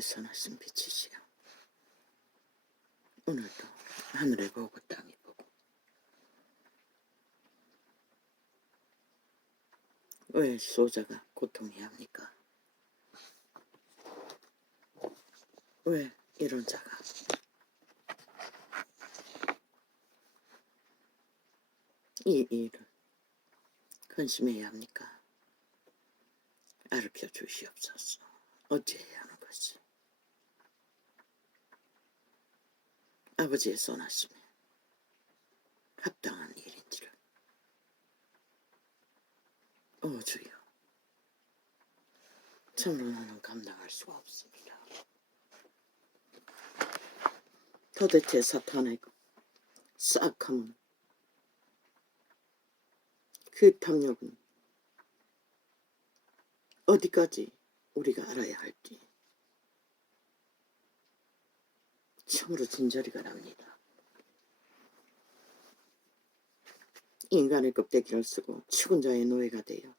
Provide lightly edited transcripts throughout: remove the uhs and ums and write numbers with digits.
하늘에서 나신 빛이시여, 오늘도 하늘에 보고 땅에 보고 왜 수호자가 고통해야 합니까? 왜 이런 자가 이 일을 근심해야 합니까? 가르쳐 주시옵소서. 어찌해야 하는 것이 아버지의 선하심에 합당한 일인지를 주여, 참으로 나는 감당할 수가 없습니다. 도대체 사탄의 싹함은, 그 탐욕은 어디까지 우리가 알아야 할지 참으로 진저리가 납니다. 인간의 껍데기를 쓰고 죽은 자의 노예가 되어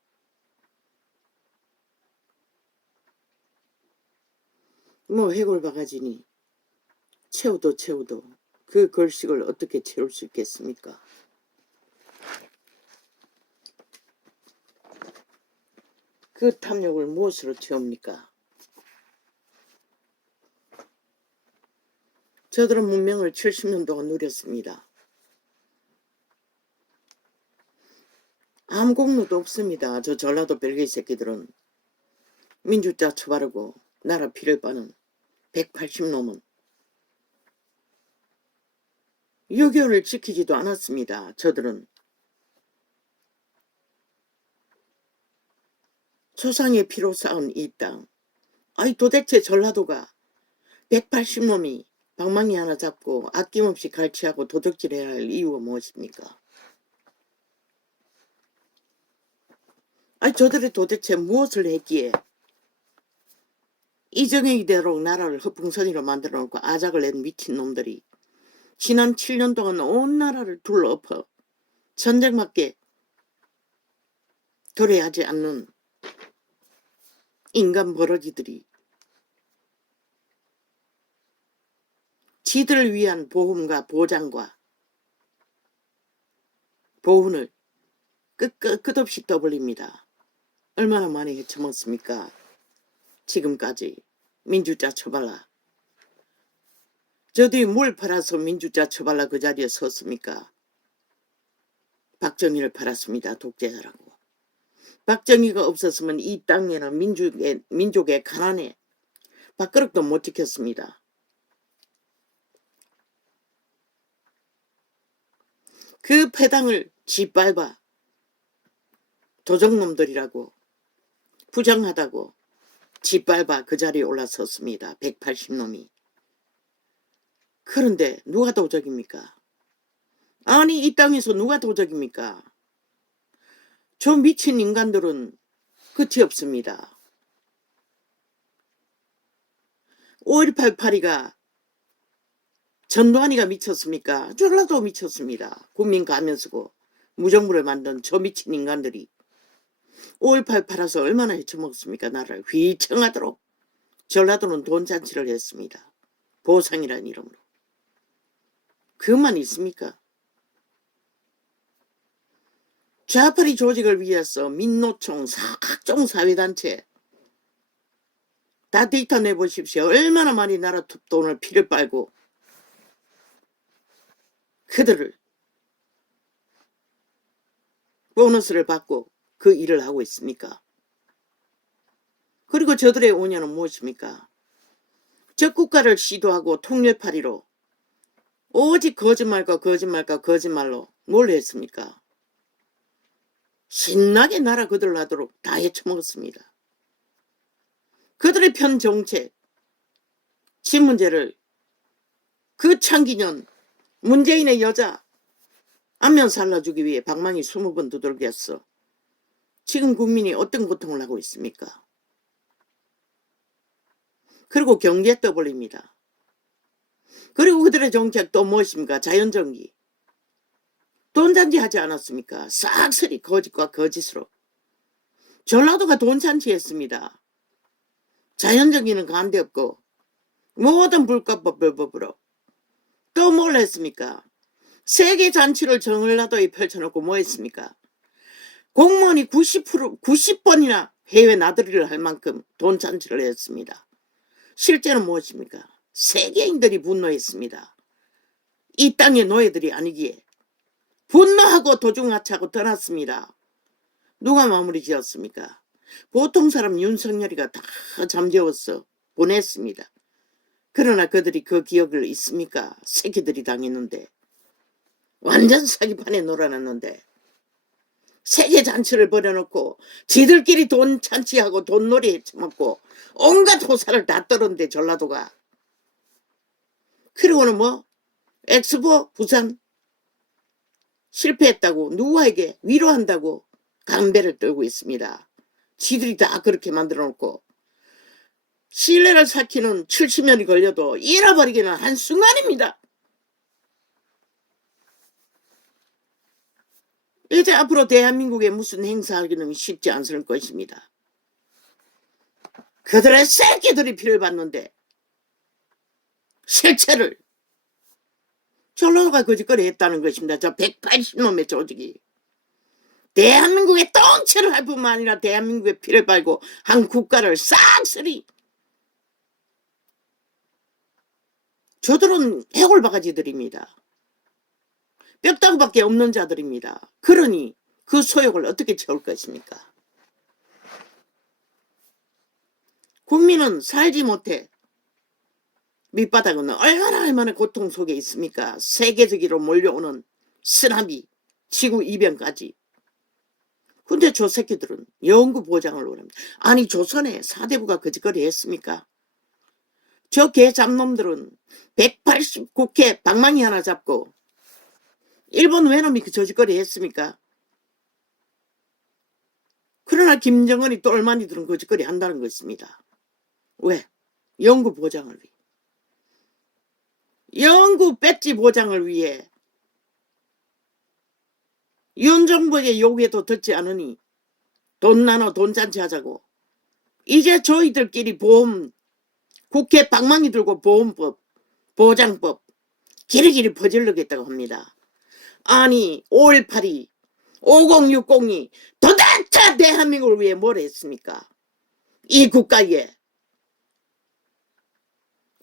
해골바가지니 채워도 그 걸식을 어떻게 채울 수 있겠습니까? 그 탐욕을 무엇으로 채웁니까? 저들은 문명을 70년 동안 누렸습니다. 아무 공로도 없습니다. 저 전라도 벨기에 새끼들은 민주자 처바르고 나라 피를 빠는 180놈은 유교를 지키지도 않았습니다. 저들은 조상의 피로 쌓은 이 땅, 아니 도대체 전라도가 180놈이 방망이 하나 잡고 아낌없이 갈취하고 도둑질해야 할 이유가 무엇입니까? 아니 저들이 도대체 무엇을 했기에 이정행이대로 나라를 허풍선이로 만들어놓고 아작을 낸 미친놈들이 지난 7년 동안 온 나라를 둘러엎어 전쟁밖에 도래하지 않는 인간 버러지들이 지들을 위한 보험과 보장과 보훈을 끝없이 떠벌립니다. 얼마나 많이 헤쳐먹습니까? 지금까지 민주자 처발라. 저들이 뭘 팔아서 민주자 처발라 그 자리에 섰습니까? 박정희를 팔았습니다. 독재자라고. 박정희가 없었으면 이 땅에는 민족의 가난에 밥그릇도 못 지켰습니다. 그 패당을 짓밟아 도적놈들이라고 부정하다고 짓밟아 그 자리에 올라섰습니다. 180놈이. 그런데 누가 도적입니까? 아니 이 땅에서 누가 도적입니까? 저 미친 인간들은 끝이 없습니다. 5.18파리가 전두환이가 미쳤습니까? 전라도 미쳤습니다. 국민 가면 쓰고 무정부를 만든 저 미친 인간들이 5.18 팔아서 얼마나 헤쳐먹습니까? 나라를 휘청하도록 전라도는 돈잔치를 했습니다. 보상이라는 이름으로. 그것만 있습니까? 좌파리 조직을 위해서 민노총, 각종 사회단체 다 데이터 내보십시오. 얼마나 많이 나라 돈을 피를 빨고 그들을 보너스를 받고 그 일을 하고 있습니까? 그리고 저들의 오년은 무엇입니까? 적국가를 시도하고 통렬파리로 오직 거짓말로 뭘 했습니까? 신나게 나라 그들 나도록 다 헤쳐먹었습니다. 그들의 편정책, 신문제를 그 창기년 문재인의 여자 안면 살라주기 위해 방망이 20번 두들겼어. 지금 국민이 어떤 고통을 하고 있습니까? 그리고 경제 떠벌립니다. 그리고 그들의 정책 또 무엇입니까? 자연정기. 돈잔치 하지 않았습니까? 싹쓸이 거짓과 거짓으로. 전라도가 돈잔치 했습니다. 자연정기는 간데없고 모든 불법법으로. 또 뭘 했습니까? 세계 잔치를 전라도에 펼쳐놓고 뭐 했습니까? 공무원이 90번이나 해외 나들이를 할 만큼 돈 잔치를 했습니다. 실제는 무엇입니까? 세계인들이 분노했습니다. 이 땅의 노예들이 아니기에 분노하고 도중하차하고 떠났습니다. 누가 마무리 지었습니까? 보통 사람 윤석열이가 다 잠재웠어 보냈습니다. 그러나 그들이 그 기억을 잊습니까? 새끼들이 당했는데 완전 사기판에 놀아놨는데 세계 잔치를 벌여놓고 지들끼리 돈 잔치하고 돈놀이 해쳐먹고 온갖 호사를 다 떨었는데 전라도가. 그리고는 뭐 엑스포 부산 실패했다고 누구에게 위로한다고 강배를 떨고 있습니다. 지들이 다 그렇게 만들어놓고 신뢰를 쌓기는 70년이 걸려도 잃어버리기는 한순간입니다. 이제 앞으로 대한민국에 무슨 행사하기는 쉽지 않을 것입니다. 그들의 새끼들이 피를 받는데 실체를 전라도가 거짓거리 했다는 것입니다. 저 180놈의 조직이. 대한민국의 똥치를 할 뿐만 아니라 대한민국의 피를 빨고 한 국가를 싹쓸이. 저들은 해골바가지들입니다. 뼈다구밖에 없는 자들입니다. 그러니 그 소욕을 어떻게 채울 것입니까? 국민은 살지 못해 밑바닥은 얼마나 고통 속에 있습니까? 세계적으로 몰려오는 쓰나미, 지구 이변까지. 근데 저 새끼들은 영구 보장을 원합니다. 아니 조선에 사대부가 거짓거리 했습니까? 저 개잡놈들은 180 국회 방망이 하나 잡고 일본 외놈이 그 저짓거리 했습니까? 그러나 김정은이 또 얼마니들은 거짓거리 한다는 것입니다. 왜? 영구 보장을 위해. 영구 배지 보장을 위해 윤 정부의 요구에도 듣지 않으니 돈 나눠 돈 잔치 하자고. 이제 저희들끼리 보험, 국회 방망이 들고 보험법, 보장법 길이길이 퍼질러겠다고 합니다. 아니 5.18이 5060이 도대체 대한민국을 위해 뭘 했습니까? 이 국가에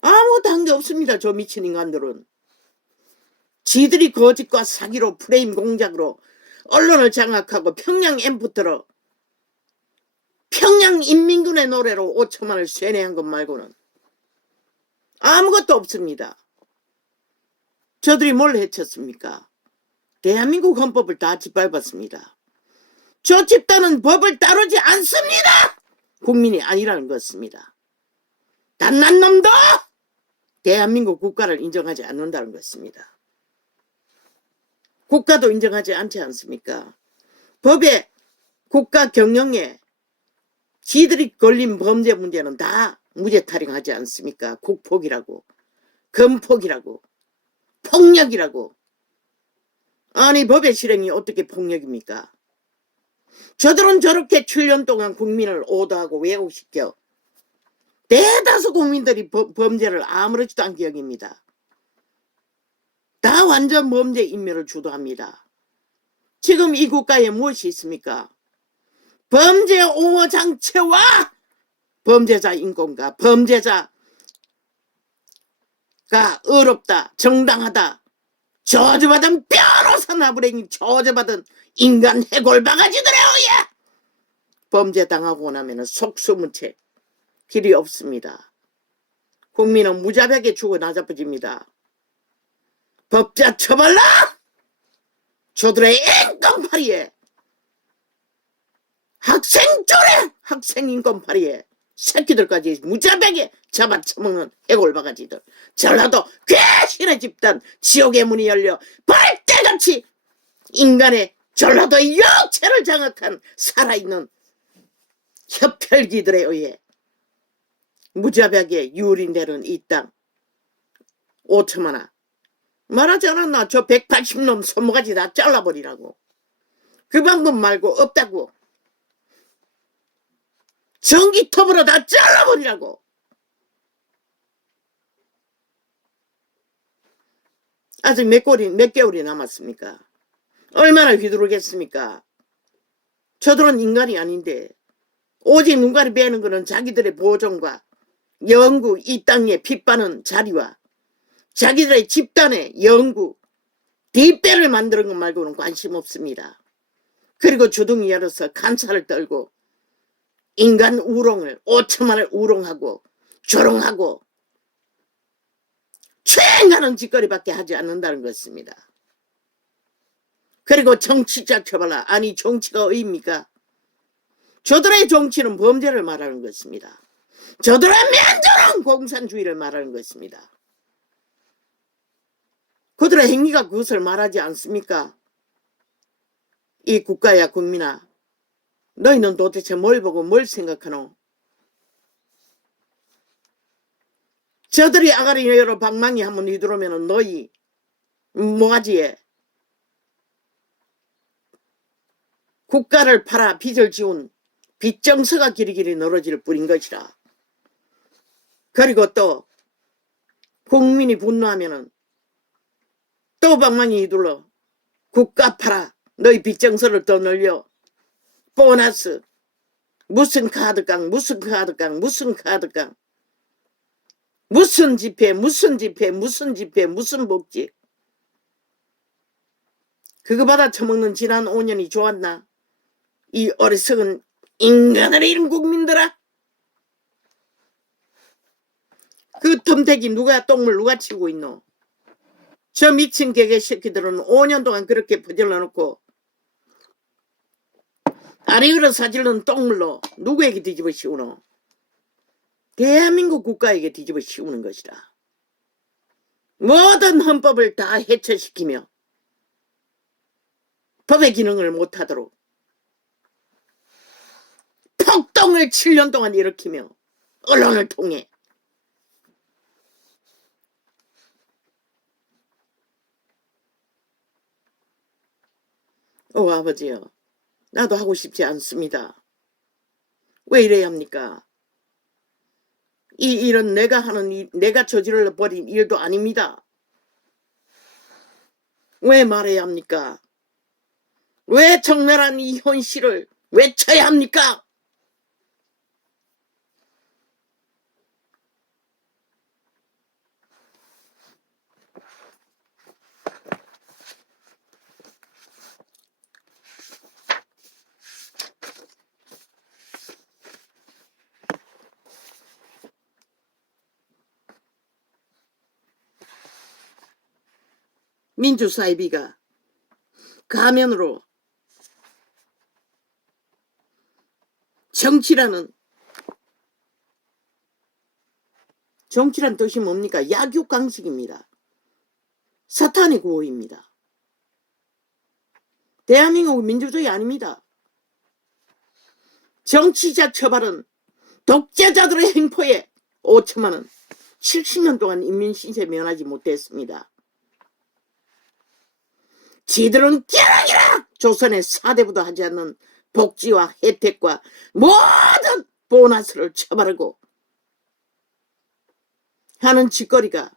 아무것도 한 게 없습니다. 저 미친 인간들은. 지들이 거짓과 사기로 프레임 공작으로 언론을 장악하고 평양 엠프트로 평양 인민군의 노래로 5천만을 쇠뇌한 것 말고는 아무것도 없습니다. 저들이 뭘 해쳤습니까? 대한민국 헌법을 다 짓밟았습니다. 저 집단은 법을 따르지 않습니다. 국민이 아니라는 것입니다. 단난 놈도 대한민국 국가를 인정하지 않는다는 것입니다. 국가도 인정하지 않지 않습니까? 법에 국가 경영에 지들이 걸린 범죄 문제는 다 무죄 타령하지 않습니까? 국폭이라고, 금폭이라고, 폭력이라고. 아니 법의 실행이 어떻게 폭력입니까? 저들은 저렇게 7년 동안 국민을 오도하고 왜곡시켜 대다수 국민들이 범죄를 아무렇지도 않게 여깁니다. 다 완전 범죄 인멸을 주도합니다. 지금 이 국가에 무엇이 있습니까? 범죄 옹호 장치와 범죄자 인권과 범죄자가 의롭다, 정당하다, 저주받은 변호사 나부랭이 저주받은 인간 해골 바가지들의 의해 범죄 당하고 나면 속수문 채 길이 없습니다. 국민은 무자비하게 죽어 나자빠집니다. 법자 처벌라! 저들의 인권파리에 학생 인권파리에 새끼들까지 무자비하게 잡아쳐먹는 해골바가지들. 전라도 괴신의 집단 지옥의 문이 열려 벌떼같이 인간의 전라도의 육체를 장악한 살아있는 협혈기들에 의해 무자비하게 유린되는 이 땅 5천만원 말하지 않았나? 저 180놈 손모가지 다 잘라버리라고. 그 방법 말고 없다고. 전기톱으로 다 잘라버리라고. 아직 몇 개월이 남았습니까? 얼마나 휘두르겠습니까? 저들은 인간이 아닌데 오직 눈가리 베는 것은 자기들의 보존과 영구 이 땅에 핏바는 자리와 자기들의 집단의 영구 뒷배를 만드는 것 말고는 관심 없습니다. 그리고 주둥이 열어서 간살을 떨고 인간 우롱을 5천만을 우롱하고 조롱하고 추행하는 짓거리밖에 하지 않는다는 것입니다. 그리고 정치자 처벌라. 아니 정치가 어입니까? 저들의 정치는 범죄를 말하는 것입니다. 저들의 면전은 공산주의를 말하는 것입니다. 그들의 행위가 그것을 말하지 않습니까? 이 국가야 국민아, 너희는 도대체 뭘 보고 뭘 생각하노? 저들이 아가리 열어 방망이 한번 휘두르면 너희 뭐하지에 국가를 팔아 빚을 지운 빚정서가 길이길이 늘어질 뿐인 것이라. 그리고 또 국민이 분노하면은 또 방망이 휘둘러 국가 팔아 너희 빚정서를 더 늘려 보너스 무슨 카드깡 무슨 카드깡 무슨 카드깡 무슨 집회 무슨 집회 무슨 집회 무슨 복지 그거 받아 처먹는 지난 5년이 좋았나? 이 어리석은 인간을 잃은 국민들아. 그 덤태기 누가 똥물 누가 치고 있노? 저 미친 개개 새끼들은 5년 동안 그렇게 퍼질러 놓고 아리그러 사질른 똥물로 누구에게 뒤집어 씌우노? 대한민국 국가에게 뒤집어 씌우는 것이다. 모든 헌법을 다 해체시키며 법의 기능을 못하도록 폭동을 7년 동안 일으키며 언론을 통해 아버지요, 나도 하고 싶지 않습니다. 왜 이래야 합니까? 이 일은 내가 하는 일, 내가 저질러 버린 일도 아닙니다. 왜 말해야 합니까? 왜 적나라한 이 현실을 외쳐야 합니까? 민주사회비가 가면으로 정치란 뜻이 뭡니까? 약육강식입니다. 사탄의 구호입니다. 대한민국은 민주주의 아닙니다. 정치자 처벌은 독재자들의 행포에 5천만 원 70년 동안 인민신세 면하지 못했습니다. 지들은 끼락끼락 조선의 4대부도 하지 않는 복지와 혜택과 모든 보너스를 처벌하고 하는 짓거리가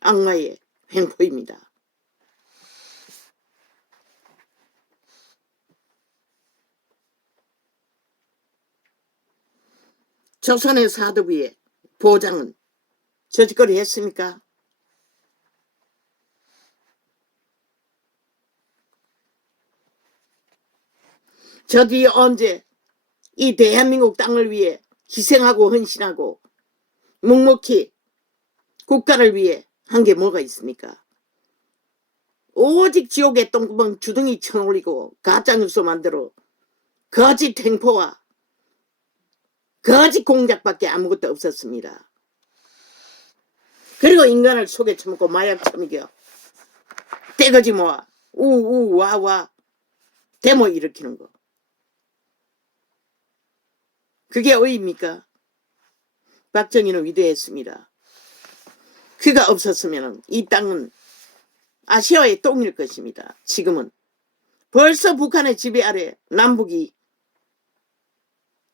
악마의 횡포입니다. 조선의 4대부의 보장은 저 짓거리 했습니까? 저 뒤에 언제 이 대한민국 땅을 위해 희생하고 헌신하고 묵묵히 국가를 위해 한 게 뭐가 있습니까? 오직 지옥의 똥구멍 주둥이 쳐올리고 가짜뉴스 만들어 거짓 행포와 거짓 공작밖에 아무것도 없었습니다. 그리고 인간을 속에 처먹고 마약 처먹여 떼거지 모아 우우 와와 데모 일으키는 거. 그게 어입니까? 박정희는 위대했습니다. 그가 없었으면 이 땅은 아시아의 똥일 것입니다. 지금은 벌써 북한의 지배 아래 남북이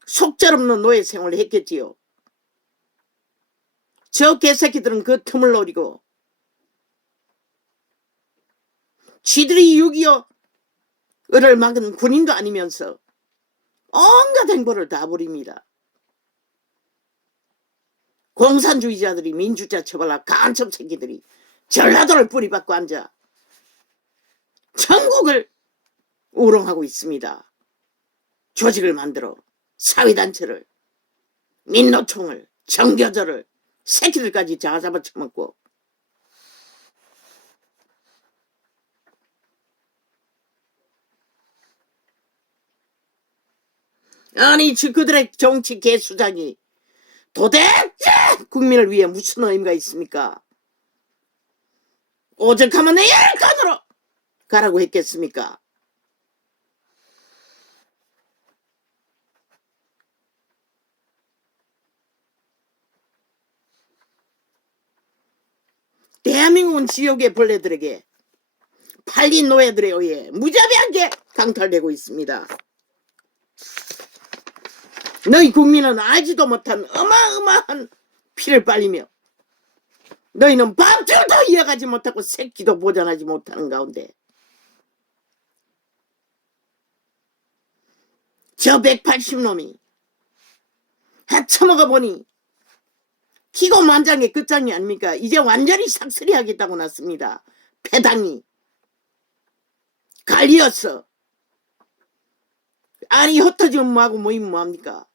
속절없는 노예 생활을 했겠지요. 저 개새끼들은 그 틈을 노리고 지들이 6.25를 막은 군인도 아니면서 온갖 행보를 다 부립니다. 공산주의자들이 민주자 처벌할 간첩 새끼들이 전라도를 뿌리박고 앉아 전국을 우롱하고 있습니다. 조직을 만들어 사회단체를, 민노총을, 정교조를, 새끼들까지 잡아 처먹고 아니 그들의 정치 개수작이 도대체 국민을 위해 무슨 의미가 있습니까? 오죽하면 내 열간으로 가라고 했겠습니까? 대한민국은 지옥의 벌레들에게 팔린 노예들에 의해 무자비하게 강탈되고 있습니다. 너희 국민은 알지도 못한 어마어마한 피를 빨리며 너희는 밥줄도 이어가지 못하고 새끼도 보존하지 못하는 가운데 저 180놈이 헤쳐먹어 보니 기고만장의 끝장이 아닙니까? 이제 완전히 삭슬이 하겠다고 났습니다. 패당이 갈리었어. 아니 흩어지면 뭐하고 모이면 뭐합니까?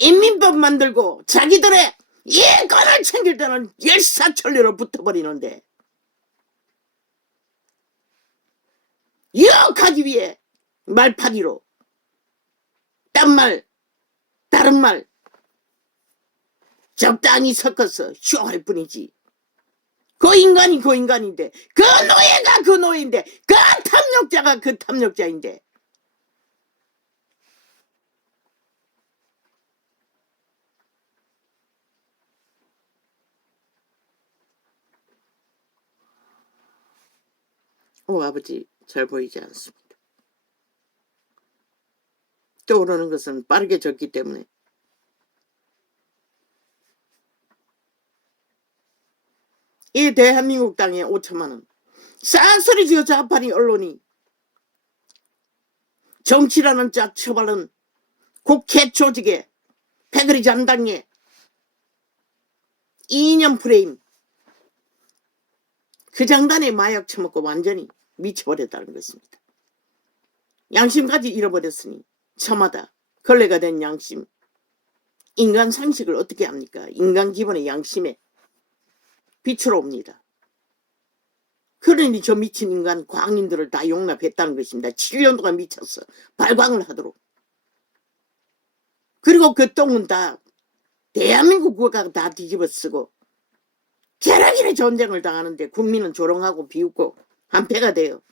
인민법 만들고 자기들의 예권을 챙길 때는 일사천리로 붙어버리는데 유혹하기 위해 말파기로 딴말 다른 말 적당히 섞어서 쇼할 뿐이지. 그 인간이 그 인간인데 그 노예가 그 노예인데 그 탐욕자가 그 탐욕자인데 아버지 잘 보이지 않습니다. 떠오르는 것은 빠르게 졌기 때문에 이 대한민국 땅에 5천만 원 싹소리 지어 좌파리 언론이 정치라는 짝 처벌은 국회 조직에 패거리 잔당에 이념 프레임 그 장단에 마약 처먹고 완전히 미쳐버렸다는 것입니다. 양심까지 잃어버렸으니 저마다 걸레가 된 양심, 인간 상식을 어떻게 합니까? 인간 기본의 양심에 빛으로 옵니다. 그러니 저 미친 인간 광인들을 다 용납했다는 것입니다. 7년 동안 미쳤어. 발광을 하도록. 그리고 그 똥은 다 대한민국 국가가 다 뒤집어 쓰고 계란이네 전쟁을 당하는데 국민은 조롱하고 비웃고 한패가 돼요.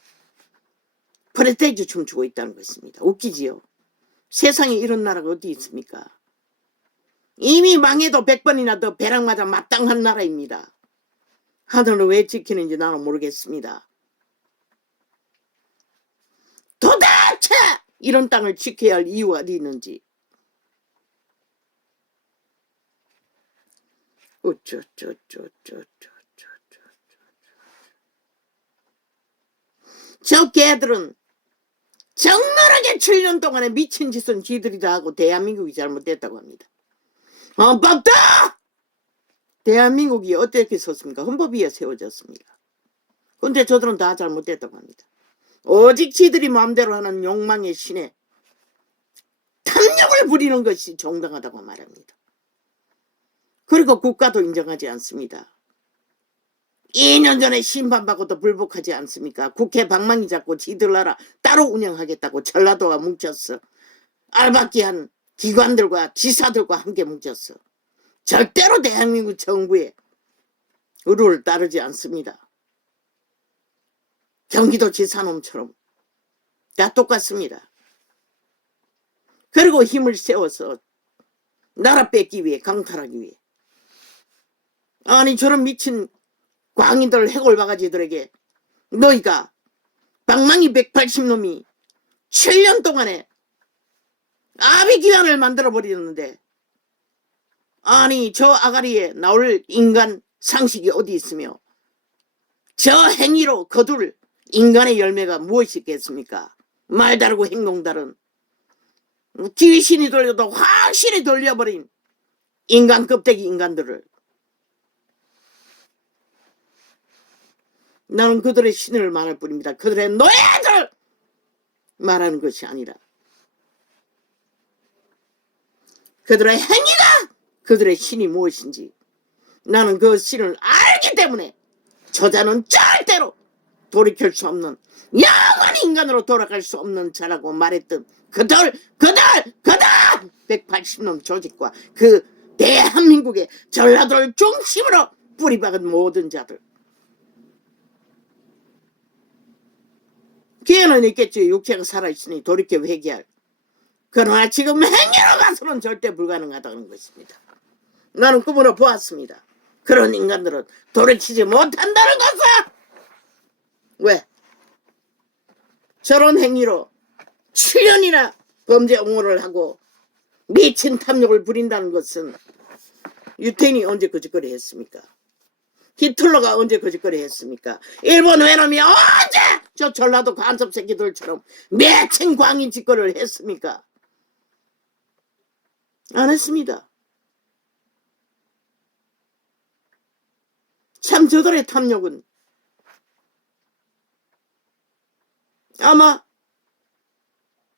프레스테이지 춤추고 있다는 것입니다. 웃기지요. 세상에 이런 나라가 어디 있습니까? 이미 망해도 100번이나 더 배락 맞아 마땅한 나라입니다. 하늘을 왜 지키는지 나는 모르겠습니다. 도대체 이런 땅을 지켜야 할 이유가 어디 있는지. 저 개들은 적나라하게 7년 동안에 미친 짓은 지들이 다 하고 대한민국이 잘못됐다고 합니다. 헌법다! 대한민국이 어떻게 섰습니까? 헌법 위에 세워졌습니다. 근데 저들은 다 잘못됐다고 합니다. 오직 지들이 마음대로 하는 욕망의 신에 탐욕을 부리는 것이 정당하다고 말합니다. 그리고 국가도 인정하지 않습니다. 2년 전에 심판받고도 불복하지 않습니까? 국회 방망이 잡고 지들 나라 따로 운영하겠다고 전라도가 뭉쳤어. 알박기한 기관들과 지사들과 함께 뭉쳤어. 절대로 대한민국 정부의 의료를 따르지 않습니다. 경기도 지사놈처럼 다 똑같습니다. 그리고 힘을 세워서 나라 뺏기 위해 강탈하기 위해 아니 저런 미친 광인들 해골바가지들에게 너희가 방망이 180놈이 7년 동안에 아비기환을 만들어버리는데 아니 저 아가리에 나올 인간 상식이 어디 있으며 저 행위로 거둘 인간의 열매가 무엇이겠습니까? 말 다르고 행동 다른 귀신이 돌려도 확실히 돌려버린 인간 껍데기 인간들을 나는 그들의 신을 말할 뿐입니다. 그들의 노예들 말하는 것이 아니라 그들의 행위가 그들의 신이 무엇인지 나는 그 신을 알기 때문에 저자는 절대로 돌이킬 수 없는 영원히 인간으로 돌아갈 수 없는 자라고 말했던 그들 180놈 조직과 그 대한민국의 전라도를 중심으로 뿌리박은 모든 자들 기회는 있겠지. 육체가 살아있으니 돌이켜 회개할. 그러나 지금 행위로 가서는 절대 불가능하다는 것입니다. 나는 꿈으로 보았습니다. 그런 인간들은 돌이키지 못한다는 것을. 왜? 저런 행위로 7년이나 범죄 옹호를 하고 미친 탐욕을 부린다는 것은 유태인이 언제 거짓거리 했습니까? 히틀러가 언제 거짓거리 했습니까? 일본 외놈이 언제 저 전라도 간섭 새끼들처럼 미친 광인 짓거리를 했습니까? 안 했습니다. 참 저들의 탐욕은 아마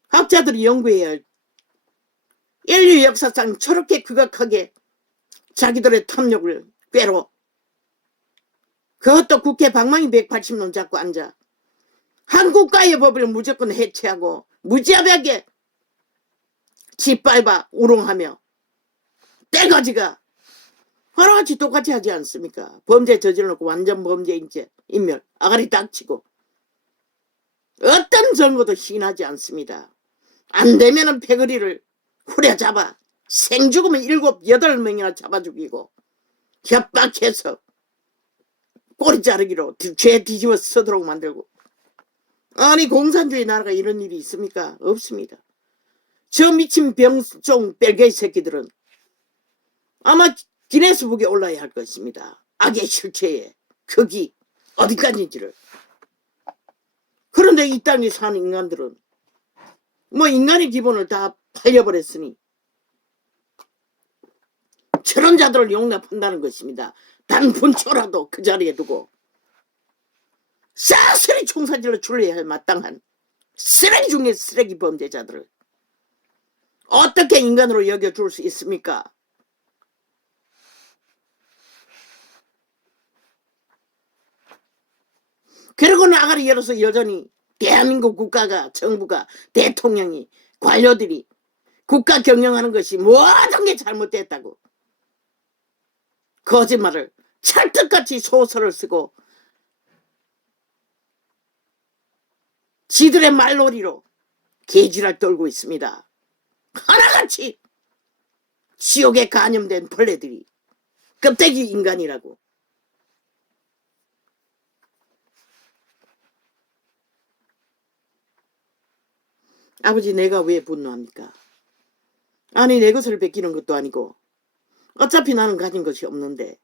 학자들이 연구해야 할 인류 역사상 저렇게 극악하게 자기들의 탐욕을 꾀로 그것도 국회 방망이 180놈 잡고 앉아 한 국가의 법을 무조건 해체하고 무지하게 짓밟아 우롱하며 떼거지가 하나같이 똑같이 하지 않습니까? 범죄 저질러놓고 완전 범죄인지 인멸 아가리 닥치고 어떤 증거도 시인하지 않습니다. 안 되면은 패거리를 후려잡아 생죽으면 7, 8명이나 잡아 죽이고 협박해서 꼬리 자르기로 죄 뒤집어 쓰도록 만들고. 아니 공산주의 나라가 이런 일이 있습니까? 없습니다. 저 미친 병종 뺄개이 새끼들은 아마 기네스북에 올라야 할 것입니다. 악의 실체의 극이 어디까지인지를. 그런데 이 땅에 사는 인간들은 뭐 인간의 기본을 다 팔려버렸으니 저런 자들을 용납한다는 것입니다. 단 분초라도 그 자리에 두고 싹쓸이 총사질러 줄여야 할 마땅한 쓰레기 중에 쓰레기 범죄자들을 어떻게 인간으로 여겨줄 수 있습니까? 그리고 나가리 열어서 여전히 대한민국 국가가 정부가 대통령이 관료들이 국가 경영하는 것이 모든 게 잘못됐다고 거짓말을 찰떡같이 소설을 쓰고 지들의 말놀이로 개지랄 떨고 있습니다. 하나같이 지옥에 간염된 벌레들이 껍데기 인간이라고. 아버지 내가 왜 분노합니까? 아니 내 것을 베끼는 것도 아니고 어차피 나는 가진 것이 없는데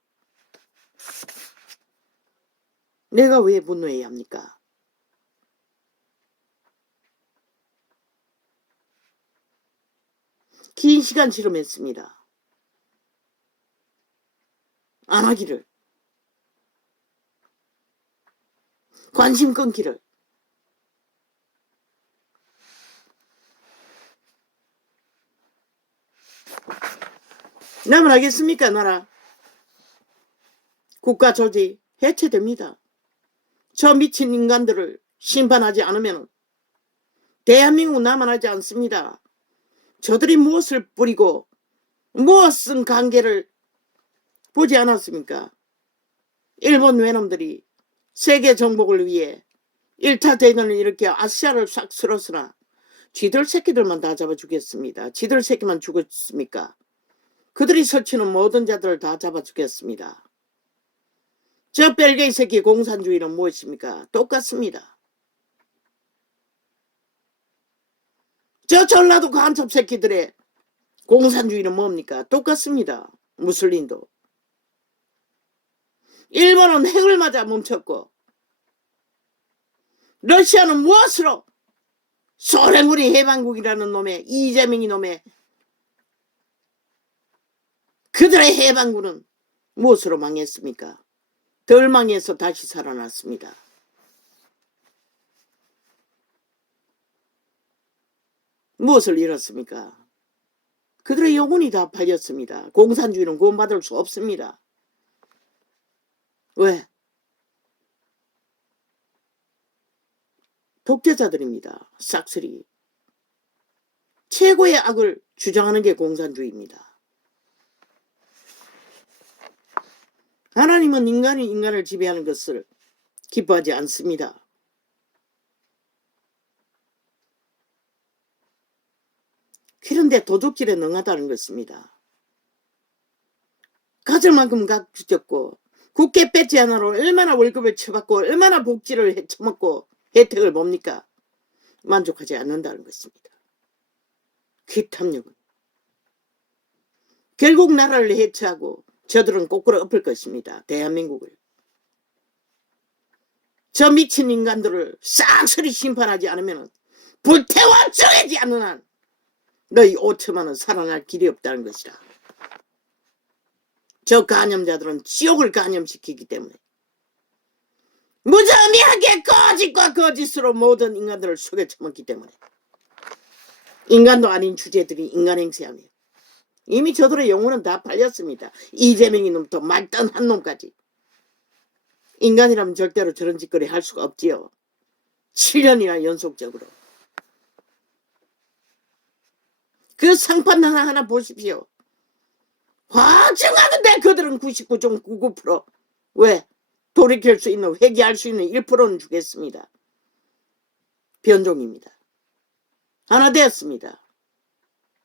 내가 왜 분노해야 합니까? 긴 시간 실험했습니다. 안 하기를. 관심 끊기를. 나만 하겠습니까? 나라 국가 조직 해체됩니다. 저 미친 인간들을 심판하지 않으면 대한민국 나만 하지 않습니다. 저들이 무엇을 뿌리고 무엇은 관계를 보지 않았습니까? 일본 외놈들이 세계 정복을 위해 1차 대전을 일으켜 아시아를 싹 쓸었으나 쥐들 새끼들만 다 잡아 죽였습니다. 쥐들 새끼만 죽었습니까? 그들이 설치는 모든 자들을 다 잡아 죽였습니다. 저 벨게이 새끼 공산주의는 무엇입니까? 똑같습니다. 저 전라도 간첩 새끼들의 공산주의는 뭡니까? 똑같습니다. 무슬림도. 일본은 핵을 맞아 멈췄고 러시아는 무엇으로 소련군이 해방국이라는 놈의 이재명이 놈의 그들의 해방군은 무엇으로 망했습니까? 덜 망해서 다시 살아났습니다. 무엇을 잃었습니까? 그들의 영혼이 다 팔렸습니다. 공산주의는 구원받을 수 없습니다. 왜? 독재자들입니다. 싹쓸이. 최고의 악을 주장하는 게 공산주의입니다. 하나님은 인간이 인간을 지배하는 것을 기뻐하지 않습니다. 그런데 도둑질에 능하다는 것입니다. 가질 만큼 갖추었고 국회 배지 하나로 얼마나 월급을 쳐받고 얼마나 복지를 쳐먹고 혜택을 봅니까? 만족하지 않는다는 것입니다. 그 탐욕은 결국 나라를 해체하고 저들은 거꾸로 엎을 것입니다. 대한민국을. 저 미친 인간들을 싹쓸이 심판하지 않으면 불태워 죽이지 않는 한 너희 5천만 원 살아날 길이 없다는 것이라. 저 간염자들은 지옥을 간염시키기 때문에 무자비하게 거짓과 거짓으로 모든 인간들을 속여 처먹기 때문에 인간도 아닌 주제들이 인간 행세하며 이미 저들의 영혼은 다 팔렸습니다. 이재명이 놈부터 말단 한 놈까지. 인간이라면 절대로 저런 짓거리 할 수가 없지요. 7년이나 연속적으로. 그 상판 하나하나 보십시오. 화증하는데 그들은 99.99%. 왜? 돌이킬 수 있는, 회개할 수 있는 1%는 주겠습니다. 변종입니다. 하나 되었습니다.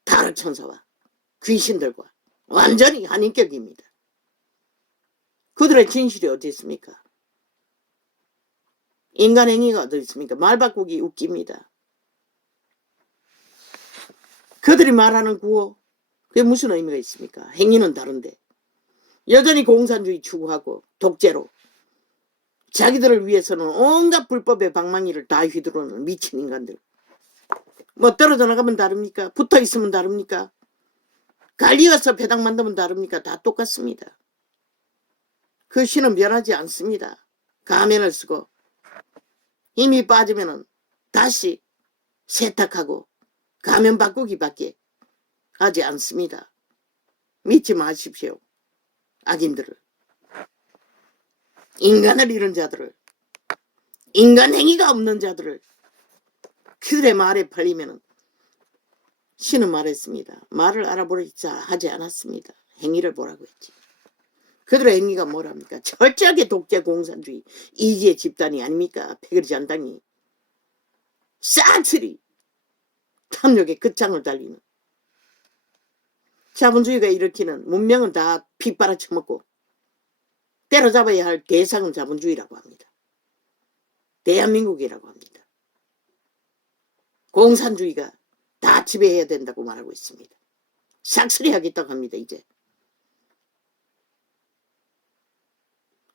타락천사와 귀신들과 완전히 한 인격입니다. 그들의 진실이 어디 있습니까? 인간 행위가 어디 있습니까? 말 바꾸기 웃깁니다. 그들이 말하는 구호, 그게 무슨 의미가 있습니까? 행위는 다른데 여전히 공산주의 추구하고 독재로 자기들을 위해서는 온갖 불법의 방망이를 다 휘두르는 미친 인간들. 뭐 떨어져 나가면 다릅니까? 붙어 있으면 다릅니까? 갈리어서 배당 만들면 다릅니까? 다 똑같습니다. 그 신은 변하지 않습니다. 가면을 쓰고 힘이 빠지면 다시 세탁하고 가면 바꾸기밖에 하지 않습니다. 믿지 마십시오. 악인들을. 인간을 잃은 자들을. 인간 행위가 없는 자들을. 그들의 말에 팔리면 신은 말했습니다. 말을 알아보자 하지 않았습니다. 행위를 보라고 했지. 그들의 행위가 뭐랍니까? 철저하게 독재 공산주의 이기의 집단이 아닙니까? 패거리 잔당이. 싹쓸이 탐욕의 끝장을 달리는. 자본주의가 일으키는 문명은 다 핏바라 쳐먹고 때려잡아야 할 대상은 자본주의라고 합니다. 대한민국이라고 합니다. 공산주의가 다 지배해야 된다고 말하고 있습니다. 싹쓸이 하겠다고 합니다. 이제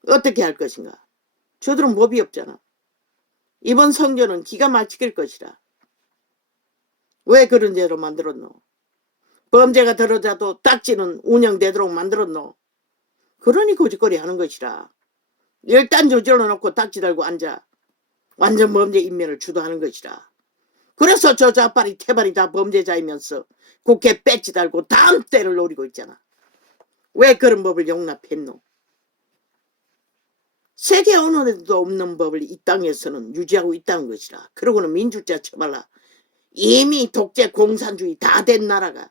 어떻게 할 것인가? 저들은 법이 없잖아. 이번 선거는 기가 막힐 것이라. 왜 그런 죄로 만들었노? 범죄가 들어자도 딱지는 운영되도록 만들었노? 그러니 거짓거리 하는 것이라. 일단 저질러 놓고 딱지 달고 앉아. 완전 범죄 인멸을 주도하는 것이라. 그래서 저 좌빨이 태발이 다 범죄자이면서 국회 배지 달고 다음 때를 노리고 있잖아. 왜 그런 법을 용납했노? 세계 어느 데도 없는 법을 이 땅에서는 유지하고 있다는 것이라. 그러고는 민주주의 쳐발라. 이미 독재 공산주의 다 된 나라가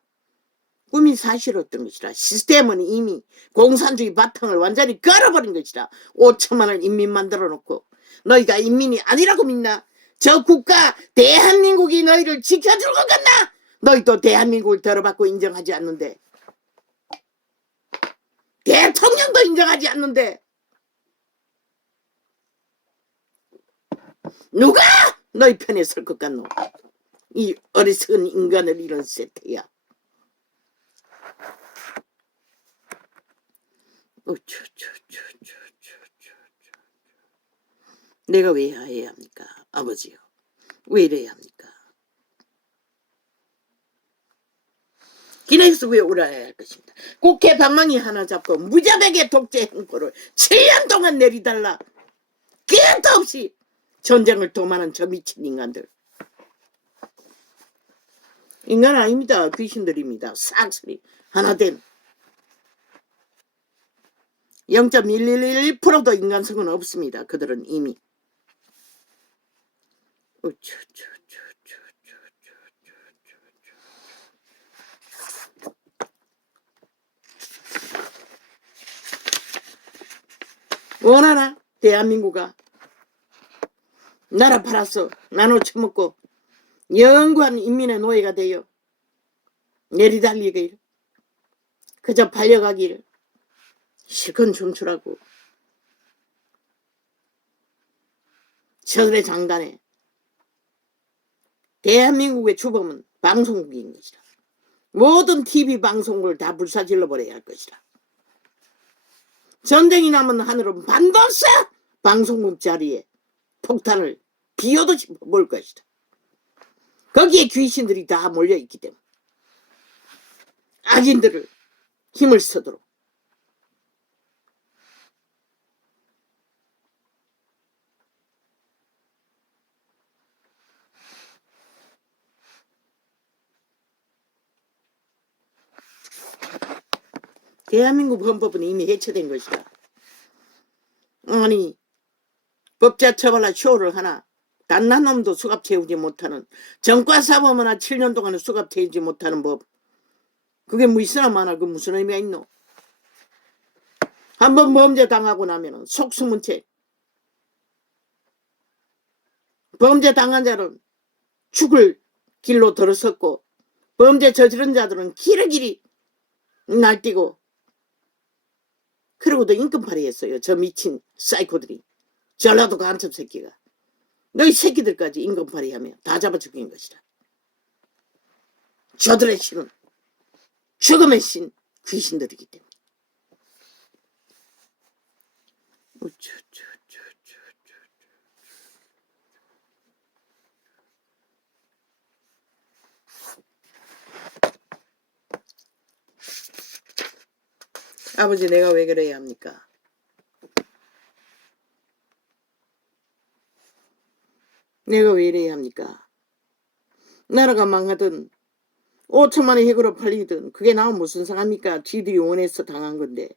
꿈이 사실이었던 것이라. 시스템은 이미 공산주의 바탕을 완전히 걸어버린 것이라. 5천만을 인민 만들어 놓고 너희가 인민이 아니라고 믿나? 저 국가 대한민국이 너희를 지켜줄 것 같나? 너희도 대한민국을 들어받고 인정하지 않는데, 대통령도 인정하지 않는데 누가 너희 편에 설 것 같노? 이 어리석은 인간을 이런 세태야. 내가 왜 해야 합니까? 아버지요. 왜 이래야 합니까? 기내에서 왜 울어야 할 것입니다. 국회 방망이 하나 잡고 무자백의 독재 행보를 7년 동안 내리달라. 기회도 없이 전쟁을 도모하는 저 미친 인간들. 인간 아닙니다. 귀신들입니다. 싹쓸이 하나 된 0.111%도 인간성은 없습니다. 그들은 이미. 원하나? 대한민국아 나라 팔아서 나눠 처먹고 영구한 인민의 노예가 되어 내리달리기를 그저 팔려가기를 실컷 춤추라고. 저들의 장단에 대한민국의 주범은 방송국인 것이라. 모든 TV 방송국을 다 불사질러 버려야 할 것이라. 전쟁이 나면 하늘은 반드시 방송국 자리에 폭탄을 비오듯이 몰 것이다. 거기에 귀신들이 다 몰려있기 때문에 악인들을 힘을 쓰도록 대한민국 헌법은 이미 해체된 것이다. 아니 법자 처벌라 쇼를 하나 갓난 놈도 수갑 채우지 못하는 전과사범하나 7년 동안 수갑 채우지 못하는 법. 그게 뭐 있으나 마나 그 무슨 의미가 있노? 한번 범죄 당하고 나면은 속수문 채 범죄 당한 자는 죽을 길로 들어섰고 범죄 저지른 자들은 길이길이 날뛰고 그러고도 인권팔이 했어요. 저 미친 사이코들이. 전라도 간첩 새끼가. 너희 새끼들까지 인권팔이 하며 다 잡아 죽인 것이다. 저들의 신은 죽음의 신 귀신들이기 때문에. 아버지 내가 왜 그래야 합니까? 내가 왜 이래야 합니까? 나라가 망하든 5천만의 핵으로 팔리든 그게 나 무슨 상합니까? 지들이 원해서 당한 건데.